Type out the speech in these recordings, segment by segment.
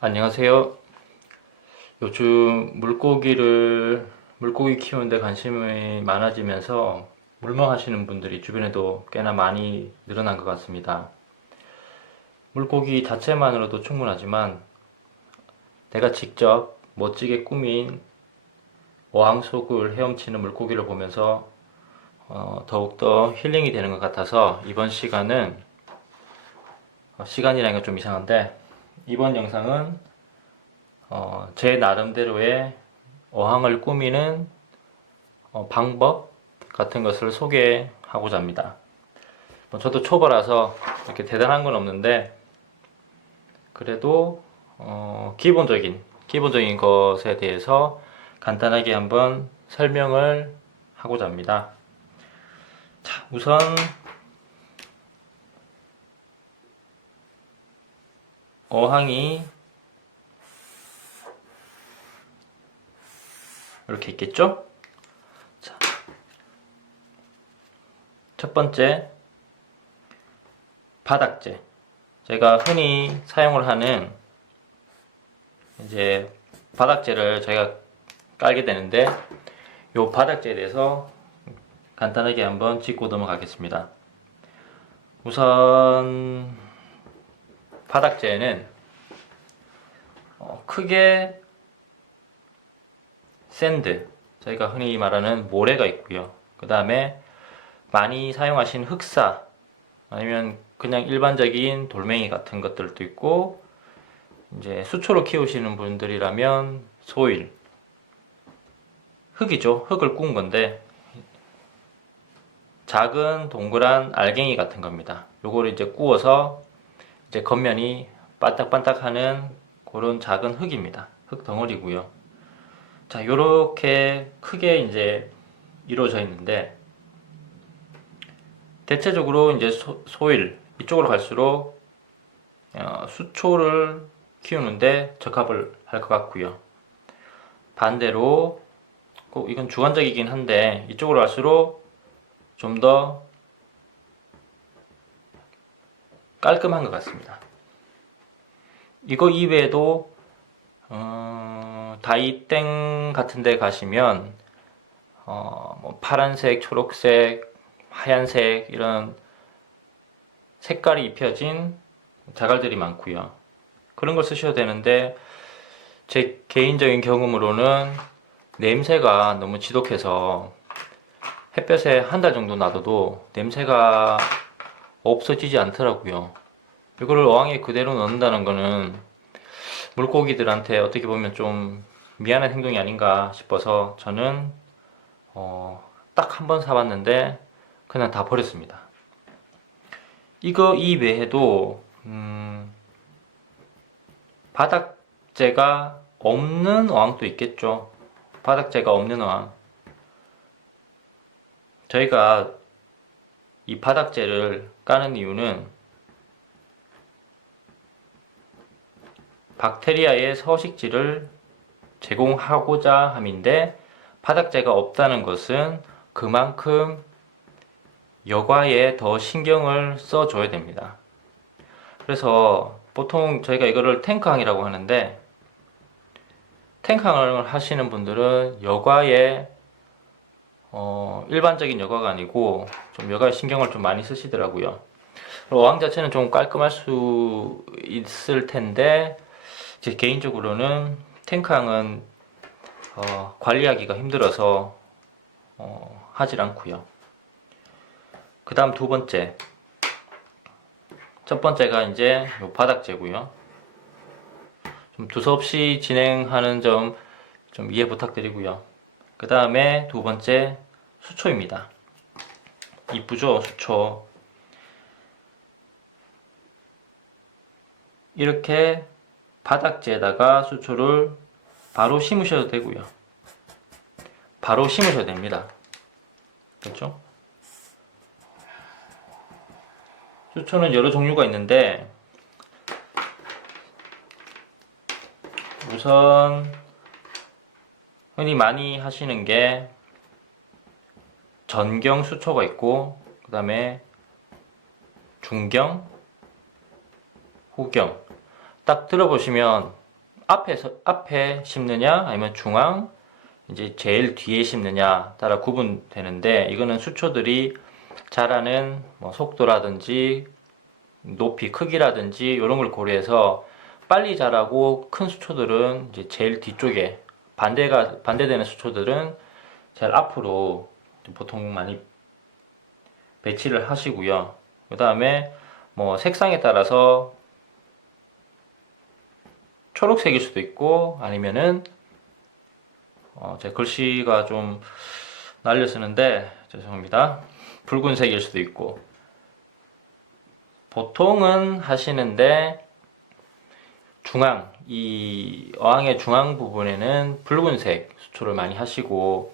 안녕하세요. 요즘 물고기 키우는데 관심이 많아지면서 물멍하시는 분들이 주변에도 꽤나 많이 늘어난 것 같습니다. 물고기 자체만으로도 충분하지만 내가 직접 멋지게 꾸민 어항 속을 헤엄치는 물고기를 보면서 더욱더 힐링이 되는 것 같아서 이번 시간은 시간이라는 건 좀 이상한데 이번 영상은 제 나름대로의 어항을 꾸미는 방법 같은 것을 소개하고자 합니다. 저도 초보라서 이렇게 대단한 건 없는데 그래도 기본적인 것에 대해서 간단하게 한번 설명을 하고자 합니다. 자, 우선 어항이 이렇게 있겠죠? 자, 첫 번째 바닥재. 제가 흔히 사용을 하는 이제 바닥재를 저희가 깔게 되는데 이 바닥재에 대해서 간단하게 한번 짚고 넘어가겠습니다. 우선 바닥재는 크게 샌드, 저희가 흔히 말하는 모래가 있고요. 그 다음에 많이 사용하신 흑사 아니면 그냥 일반적인 돌멩이 같은 것들도 있고, 이제 수초로 키우시는 분들이라면 소일, 흙이죠. 흙을 구운 건데 작은 동그란 알갱이 같은 겁니다. 요거를 이제 구워서 이제 겉면이 반딱반딱하는 그런 작은 흙입니다. 흙 덩어리고요. 자, 요렇게 크게 이제 이루어져 있는데 대체적으로 이제 소일 이쪽으로 갈수록 수초를 키우는데 적합을 할 것 같고요. 반대로 꼭 이건 주관적이긴 한데 이쪽으로 갈수록 좀 더 깔끔한 것 같습니다. 이거 이외에도 다이땡 같은 데 가시면 뭐 파란색, 초록색, 하얀색 이런 색깔이 입혀진 자갈들이 많고요. 그런 걸 쓰셔도 되는데 제 개인적인 경험으로는 냄새가 너무 지독해서 햇볕에 한 달 정도 놔둬도 냄새가 없어지지 않더라고요. 이거를 어항에 그대로 넣는다는 거는 물고기들한테 어떻게 보면 좀 미안한 행동이 아닌가 싶어서 저는 딱 한 번 사봤는데 그냥 다 버렸습니다. 이거 이외에도 바닥재가 없는 어항도 있겠죠. 바닥재가 없는 어항, 저희가 이 바닥재를 까는 이유는 박테리아의 서식지를 제공하고자 함인데 바닥재가 없다는 것은 그만큼 여과에 더 신경을 써줘야 됩니다. 그래서 보통 저희가 이거를 탱크항이라고 하는데 탱크항을 하시는 분들은 여과에 일반적인 여과가 아니고 좀 여과에 신경을 좀 많이 쓰시더라고요. 어항 자체는 좀 깔끔할 수 있을 텐데 제 개인적으로는 탱크항은 관리하기가 힘들어서 하질 않고요. 그 다음 두 번째, 첫 번째가 이제 요 바닥재고요. 좀 두서없이 진행하는 점 좀 이해 부탁드리고요. 그 다음에 두 번째 수초입니다. 이쁘죠? 수초. 이렇게 바닥재에다가 수초를 바로 심으셔도 되고요. 바로 심으셔도 됩니다. 그렇죠? 수초는 여러 종류가 있는데 우선 흔히 많이 하시는 게 전경 수초가 있고 그 다음에 중경, 후경. 딱 들어보시면 앞에 심느냐 아니면 중앙 이제 제일 뒤에 심느냐 따라 구분되는데, 이거는 수초들이 자라는 뭐 속도라든지 높이 크기라든지 이런 걸 고려해서 빨리 자라고 큰 수초들은 이제 제일 뒤쪽에, 반대되는 수초들은 제일 앞으로 보통 많이 배치를 하시고요. 그 다음에 뭐 색상에 따라서 초록색일 수도 있고, 아니면은 제 글씨가 좀 날려 쓰는데 죄송합니다. 붉은색일 수도 있고, 보통은 하시는데 이 어항의 중앙 부분에는 붉은색 수초를 많이 하시고,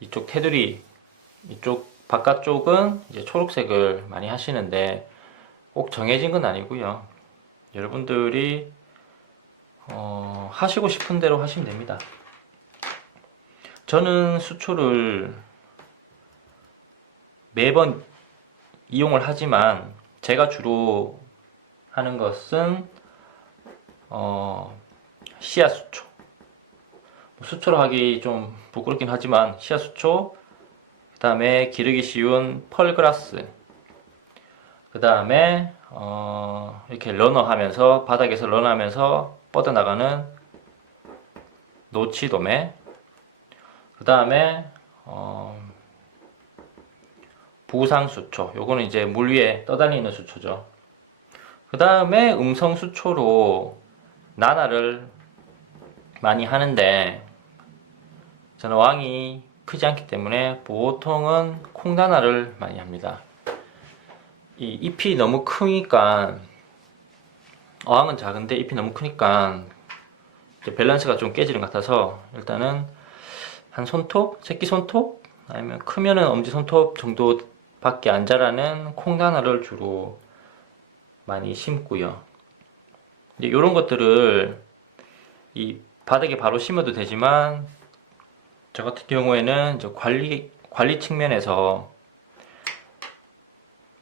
이쪽 테두리 이쪽 바깥쪽은 이제 초록색을 많이 하시는데, 꼭 정해진 건 아니고요. 여러분들이 하시고 싶은 대로 하시면 됩니다. 저는 수초를 매번 이용을 하지만 제가 주로 하는 것은 씨앗 수초. 수초로 하기 좀 부끄럽긴 하지만 씨앗 수초, 그 다음에 기르기 쉬운 펄그라스, 그 다음에 이렇게 러너하면서, 바닥에서 러너하면서 뻗어나가는 노치도매, 그 다음에 부상수초, 요거는 이제 물 위에 떠다니는 수초죠. 그 다음에 음성수초로 나나를 많이 하는데, 저는 어항이 크지 않기 때문에 보통은 콩나나를 많이 합니다. 이 잎이 너무 크니까, 어항은 작은데 잎이 너무 크니까 이제 밸런스가 좀 깨지는 것 같아서, 일단은 한 손톱, 새끼 손톱, 아니면 크면은 엄지 손톱 정도밖에 안 자라는 콩나나를 주로 많이 심고요. 이제 이런 것들을 이 바닥에 바로 심어도 되지만, 저 같은 경우에는 이제 관리 측면에서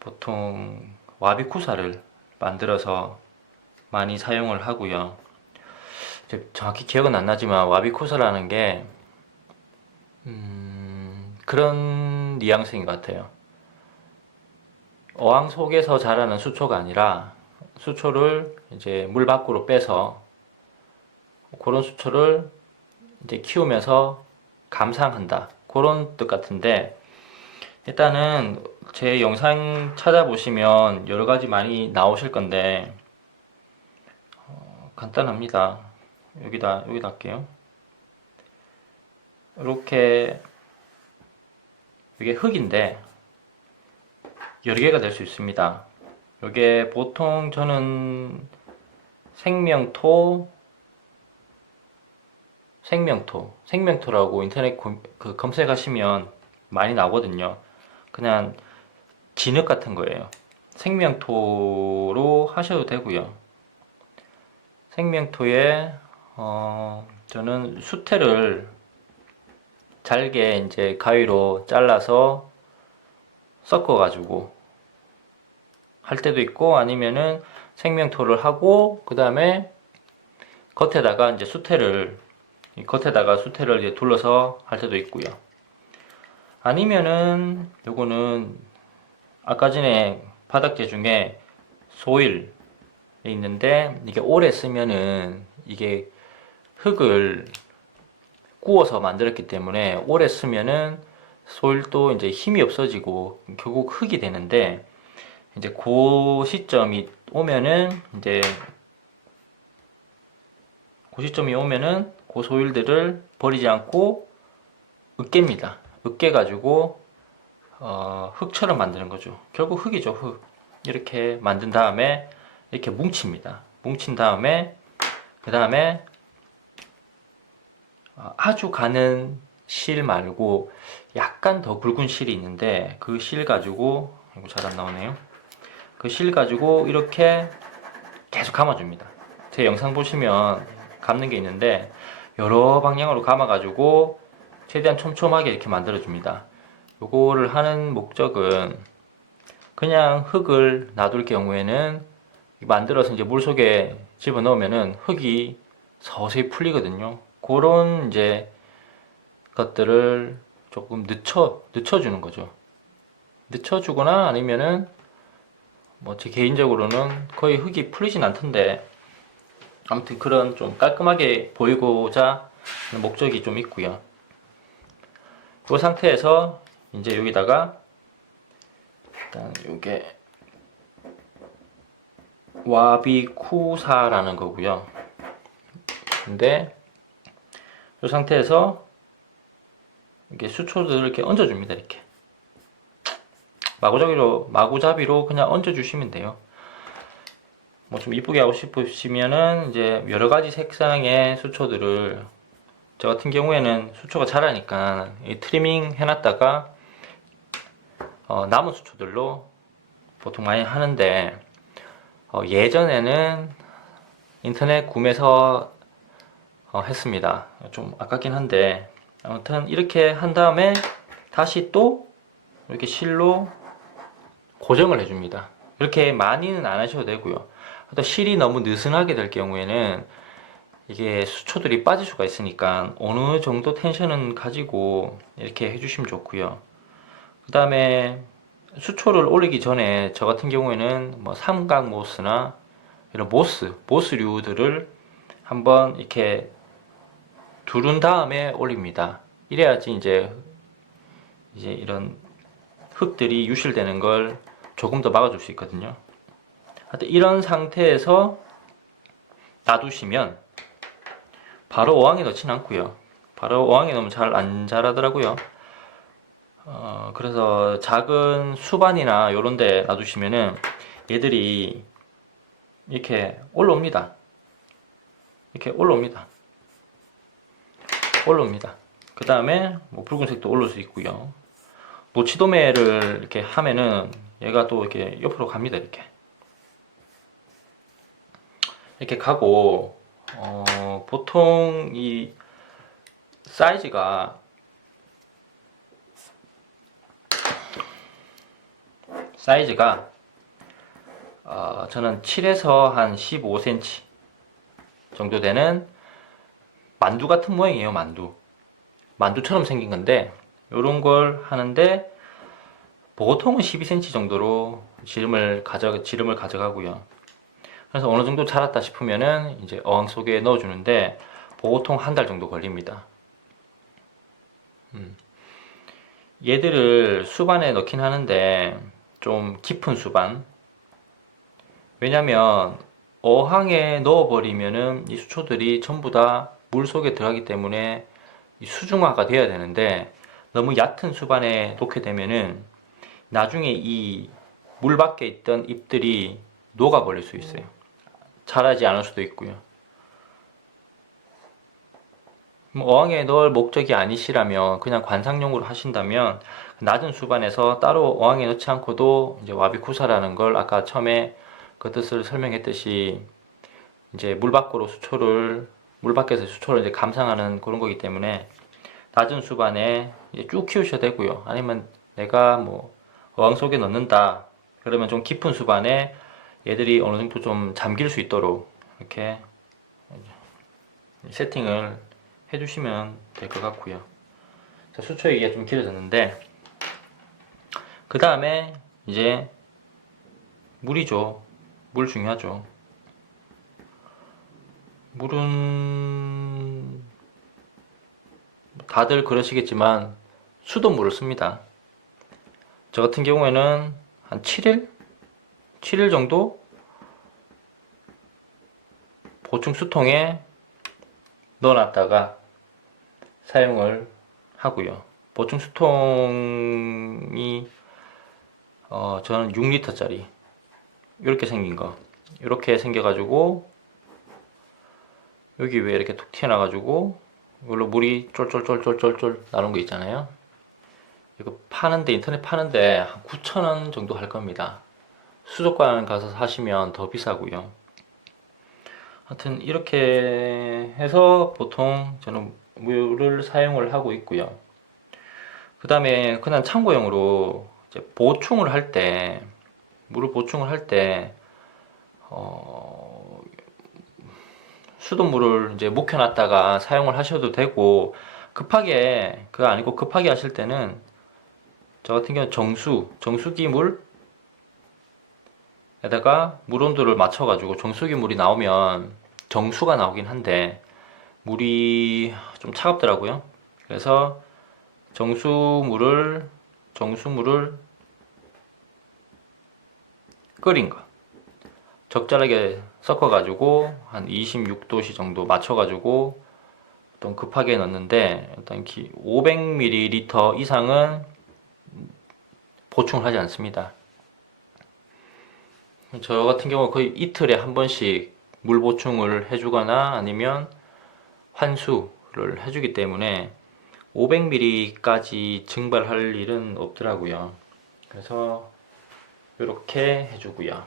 보통 와비쿠사를 만들어서 많이 사용을 하고요. 이제 정확히 기억은 안 나지만 와비쿠사라는 게 그런 뉘앙스인 것 같아요. 어항 속에서 자라는 수초가 아니라 수초를 이제 물 밖으로 빼서 그런 수초를 이제 키우면서 감상한다, 그런 뜻 같은데, 일단은 제 영상 찾아보시면 여러 가지 많이 나오실 건데 간단합니다. 여기다 할게요. 이렇게, 이게 흙인데 여러 개가 될 수 있습니다. 이게 보통 저는 생명토라고 인터넷 검색하시면 많이 나오거든요. 그냥 진흙 같은 거예요. 생명토로 하셔도 되고요. 생명토에 저는 수태를 잘게 이제 가위로 잘라서 섞어가지고 할 때도 있고, 아니면은 생명토를 하고 그 다음에 겉에다가 수태를 이제 둘러서 할 때도 있고요. 아니면은 요거는 아까 전에 바닥재 중에 소일에 있는데, 이게 오래 쓰면은 이게 흙을 구워서 만들었기 때문에 오래 쓰면은 소일도 이제 힘이 없어지고 결국 흙이 되는데, 이제 그 시점이 오면은 그 소일들을 버리지 않고 으깹니다. 으깨가지고 흙처럼 만드는 거죠. 결국 흙이죠, 흙. 이렇게 만든 다음에 이렇게 뭉칩니다. 뭉친 다음에 그 다음에 아주 가는 실 말고 약간 더 굵은 실이 있는데, 그 실 가지고, 이거 잘 안 나오네요. 그 실 가지고 이렇게 계속 감아줍니다. 제 영상 보시면 감는 게 있는데, 여러 방향으로 감아가지고 최대한 촘촘하게 이렇게 만들어줍니다. 요거를 하는 목적은, 그냥 흙을 놔둘 경우에는 만들어서 이제 물 속에 집어넣으면은 흙이 서서히 풀리거든요. 그런 이제 것들을 조금 늦춰주는 거죠. 늦춰주거나 아니면은 뭐 제 개인적으로는 거의 흙이 풀리진 않던데 아무튼 그런 좀 깔끔하게 보이고자 하는 목적이 좀 있고요. 이 상태에서 이제 여기다가 일단 이게 와비쿠사라는 거고요. 근데 이 상태에서 이렇게 수초들을 이렇게 얹어줍니다. 이렇게 마구잡이로 그냥 얹어주시면 돼요. 뭐 좀 이쁘게 하고 싶으시면은 이제 여러 가지 색상의 수초들을, 저 같은 경우에는 수초가 자라니까 이 트리밍 해놨다가 남은 수초들로 보통 많이 하는데 예전에는 인터넷 구매해서 했습니다. 좀 아깝긴 한데 아무튼 이렇게 한 다음에 다시 또 이렇게 실로 고정을 해줍니다. 이렇게 많이는 안 하셔도 되고요. 또 실이 너무 느슨하게 될 경우에는 이게 수초들이 빠질 수가 있으니까 어느 정도 텐션은 가지고 이렇게 해주시면 좋고요. 그 다음에 수초를 올리기 전에 저 같은 경우에는 뭐 삼각 모스나 이런 모스류들을 한번 이렇게 두른 다음에 올립니다. 이래야지 이제 이런 흙들이 유실되는 걸 조금 더 막아줄 수 있거든요. 하여튼 이런 상태에서 놔두시면 바로 어항에 넣진 않고요. 바로 어항에 넣으면 잘 안 자라더라고요. 그래서 작은 수반이나 요런 데 놔두시면은 얘들이 이렇게 올라옵니다. 이렇게 올라옵니다. 그 다음에 뭐 붉은색도 올라올 수 있고요. 노치도매를 이렇게 하면은 얘가 또 이렇게 옆으로 갑니다. 이렇게 가고 보통 이 사이즈가 저는 7에서 한 15cm 정도 되는 만두 같은 모양이에요. 만두처럼 생긴 건데 요런 걸 하는데 보통은 12cm 정도로 지름을 가져가고요. 그래서 어느 정도 자랐다 싶으면은 이제 어항 속에 넣어주는데 보통 한 달 정도 걸립니다. 얘들을 수반에 넣긴 하는데 좀 깊은 수반. 왜냐면 어항에 넣어버리면은 이 수초들이 전부 다 물 속에 들어가기 때문에 수중화가 돼야 되는데 너무 얕은 수반에 놓게 되면은 나중에 이 물 밖에 있던 잎들이 녹아버릴 수 있어요. 자라지 않을 수도 있고요. 어항에 넣을 목적이 아니시라면 그냥 관상용으로 하신다면 낮은 수반에서 따로 어항에 넣지 않고도 이제 와비쿠사라는 걸 아까 처음에 그 뜻을 설명했듯이 이제 물 밖에서 수초를 이제 감상하는 그런 거기 때문에 낮은 수반에 쭉 키우셔도 되고요. 아니면 내가 뭐 어항 속에 넣는다 그러면 좀 깊은 수반에 얘들이 어느 정도 좀 잠길 수 있도록 이렇게 세팅을 해주시면 될 것 같고요. 자, 수초 얘기가 좀 길어졌는데 그 다음에 이제 물이죠. 물 중요하죠. 물은 다들 그러시겠지만 수돗물을 씁니다. 저 같은 경우에는 한 7일? 7일 정도 보충 수통에 넣어놨다가 사용을 하고요. 보충 수통이 저는 6리터짜리 이렇게 생긴 거, 이렇게 생겨가지고 여기 왜 이렇게 툭 튀어나가지고 이걸로 물이 쫄쫄쫄쫄쫄쫄 나오는 거 있잖아요. 이거 파는데, 인터넷 파는데 한 9,000원 정도 할 겁니다. 수족관 가서 사시면 더 비싸고요. 하여튼 이렇게 해서 보통 저는 물을 사용을 하고 있고요. 그 다음에 그냥 참고용으로 이제 보충을 할 때, 물을 보충을 할 때 수돗물을 이제 묵혀놨다가 사용을 하셔도 되고, 급하게 그거 아니고 급하게 하실 때는 저 같은 경우는 정수기 물에다가 물 온도를 맞춰가지고 정수기 물이 나오면 정수가 나오긴 한데 물이 좀 차갑더라고요. 그래서 정수물을 끓인 거 적절하게 섞어가지고 한 26도씨 정도 맞춰가지고 좀 급하게 넣는데 일단 500ml 이상은 보충을 하지 않습니다. 저 같은 경우 거의 이틀에 한 번씩 물 보충을 해주거나 아니면 환수를 해주기 때문에 500ml까지 증발할 일은 없더라고요. 그래서 이렇게 해주고요.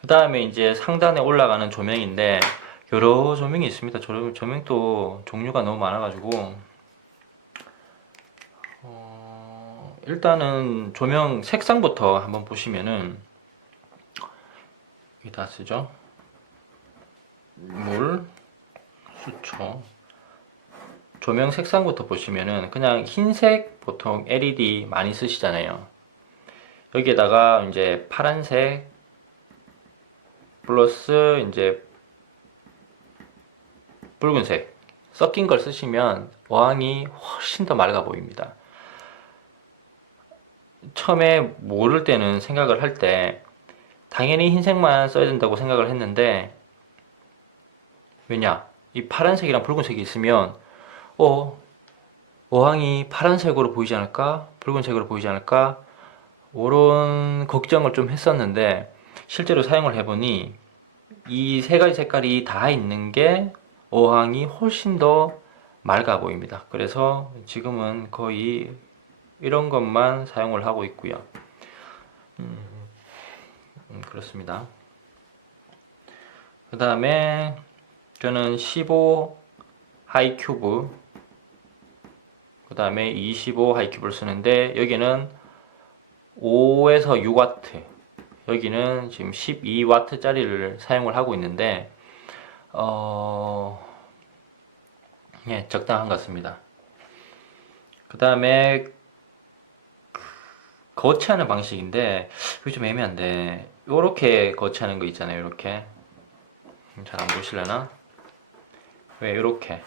그 다음에 이제 상단에 올라가는 조명인데 여러 조명이 있습니다. 조명도 종류가 너무 많아가지고 일단은 조명 색상부터 한번 보시면은 여기 다 쓰죠. 물, 수초. 조명 색상부터 보시면은 그냥 흰색 보통 LED 많이 쓰시잖아요. 여기에다가 이제 파란색 플러스 이제 붉은색 섞인 걸 쓰시면 어항이 훨씬 더 맑아 보입니다. 처음에 모를 때는 생각을 할 때 당연히 흰색만 써야 된다고 생각을 했는데, 왜냐? 이 파란색이랑 붉은색이 있으면 어항이 파란색으로 보이지 않을까? 붉은색으로 보이지 않을까? 그런 걱정을 좀 했었는데 실제로 사용을 해보니 이 세 가지 색깔이 다 있는 게 어항이 훨씬 더 맑아 보입니다. 그래서 지금은 거의 이런 것만 사용을 하고 있고요. 그렇습니다. 그 다음에 저는 15 하이큐브 그 다음에 25 하이큐브를 쓰는데 여기는 5에서 6W 여기는 지금 12W 짜리를 사용을 하고 있는데 예, 적당한 것 같습니다. 그 다음에 거치하는 방식인데 이거 좀 애매한데 요렇게 거치하는 거 있잖아요. 이렇게 잘 안 보실려나? 왜 이렇게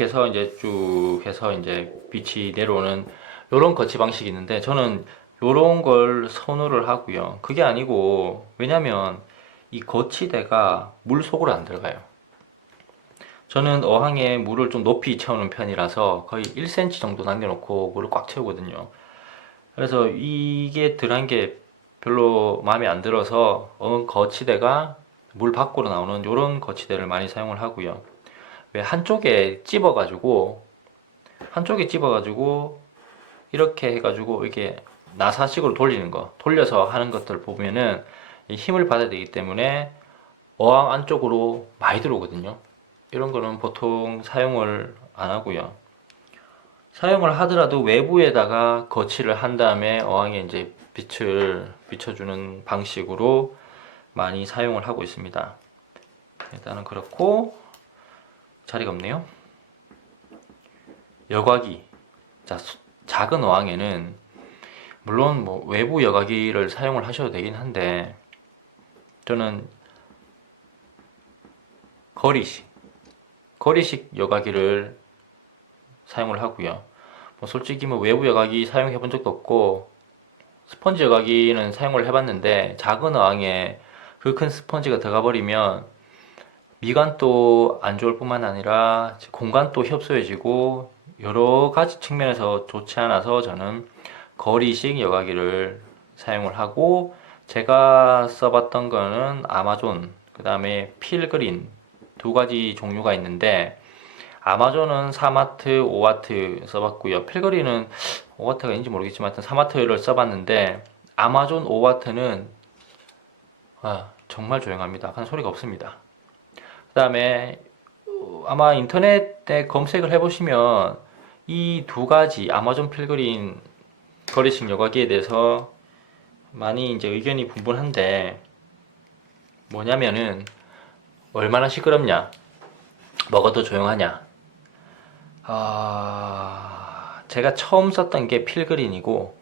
해서 이제 쭉 해서 이제 빛이 내려오는 요런 거치 방식이 있는데 저는 요런 걸 선호를 하고요. 그게 아니고 왜냐면 이 거치대가 물 속으로 안 들어가요. 저는 어항에 물을 좀 높이 채우는 편이라서 거의 1cm 정도 남겨놓고 물을 꽉 채우거든요. 그래서 이게 들어간 게 별로 마음에 안 들어서 거치대가 물 밖으로 나오는 이런 거치대를 많이 사용을 하고요. 왜 한쪽에 찝어가지고 이렇게 해가지고 이렇게 나사식으로 돌려서 하는 것들 보면은 힘을 받아야 되기 때문에 어항 안쪽으로 많이 들어오거든요. 이런 거는 보통 사용을 안 하고요. 사용을 하더라도 외부에다가 거치를 한 다음에 어항에 이제 빛을 비춰주는 방식으로 많이 사용을 하고 있습니다. 일단은 그렇고 자리가 없네요. 여과기. 자, 작은 어항에는 물론 뭐 외부 여과기를 사용을 하셔도 되긴 한데 저는 거리식 여과기를 사용을 하고요. 뭐 솔직히 뭐 외부 여과기 사용해 본 적도 없고 스펀지 여과기는 사용을 해봤는데 작은 어항에 그 큰 스펀지가 들어가 버리면 미관도 안 좋을 뿐만 아니라 공간도 협소해지고 여러 가지 측면에서 좋지 않아서 저는 거리식 여과기를 사용을 하고 제가 써봤던 거는 아마존 그 다음에 필그린 두 가지 종류가 있는데 아마존은 4W, 5W 써봤고요. 필그린은 5W가 있는지 모르겠지만 4W를 써봤는데 아마존 5W는 정말 조용합니다. 그냥 소리가 없습니다. 그 다음에 아마 인터넷에 검색을 해보시면 이 두 가지 아마존 필그린 거리식 여과기에 대해서 많이 이제 의견이 분분한데 뭐냐면은 얼마나 시끄럽냐, 뭐가 더 조용하냐. 제가 처음 썼던 게 필그린이고,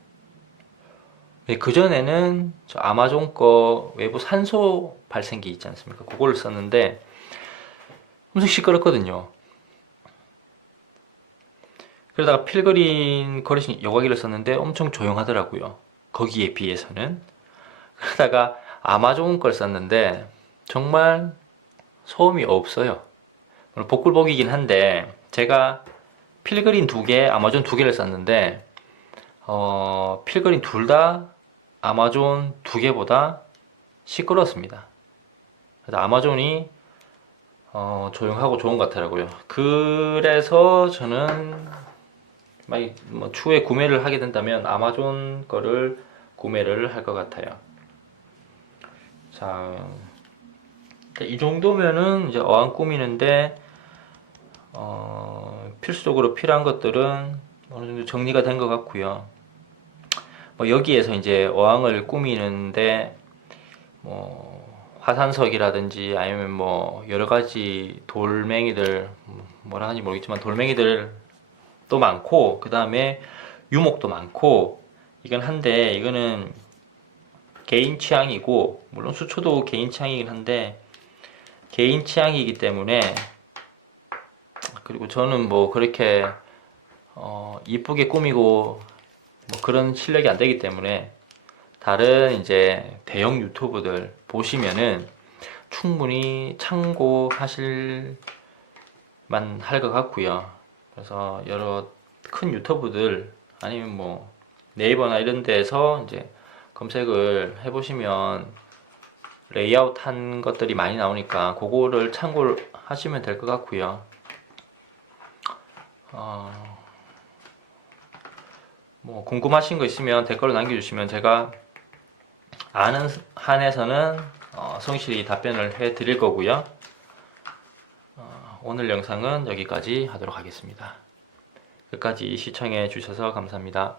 그전에는 저 아마존 거 외부 산소 발생기 있지 않습니까? 그거를 썼는데 엄청 시끄럽거든요. 그러다가 필그린 거리신 여과기를 썼는데 엄청 조용하더라고요. 거기에 비해서는. 그러다가 아마존 걸 썼는데 정말 소음이 없어요. 물론 복불복이긴 한데 제가 필그린 2개, 아마존 2개를 썼는데 필그린 둘 다 아마존 2개보다 시끄러웠습니다. 그래서 아마존이 조용하고 좋은 것 같더라고요. 그래서 저는 뭐 추후에 구매를 하게 된다면 아마존 거를 구매를 할 것 같아요. 자, 이 정도면은 이제 어항 꾸미는데 필수적으로 필요한 것들은 어느 정도 정리가 된 것 같고요. 뭐 여기에서 이제 어항을 꾸미는데 뭐 화산석이라든지 아니면 뭐 여러 가지 돌멩이들, 뭐라 하는지 모르겠지만 돌멩이들 또 많고, 그 다음에 유목도 많고, 이건 한데 이거는 개인 취향이고, 물론 수초도 개인 취향이긴 한데 개인 취향이기 때문에, 그리고 저는 뭐 그렇게 이쁘게 꾸미고 뭐 그런 실력이 안 되기 때문에 다른 이제 대형 유튜브들 보시면은 충분히 참고하실 만할 것 같고요. 그래서 여러 큰 유튜브들 아니면 뭐 네이버나 이런 데서 이제 검색을 해보시면 레이아웃 한 것들이 많이 나오니까 그거를 참고를 하시면 될 것 같고요. 뭐 궁금하신 거 있으면 댓글로 남겨주시면 제가 아는 한에서는 성실히 답변을 해 드릴 거고요. 오늘 영상은 여기까지 하도록 하겠습니다. 끝까지 시청해 주셔서 감사합니다.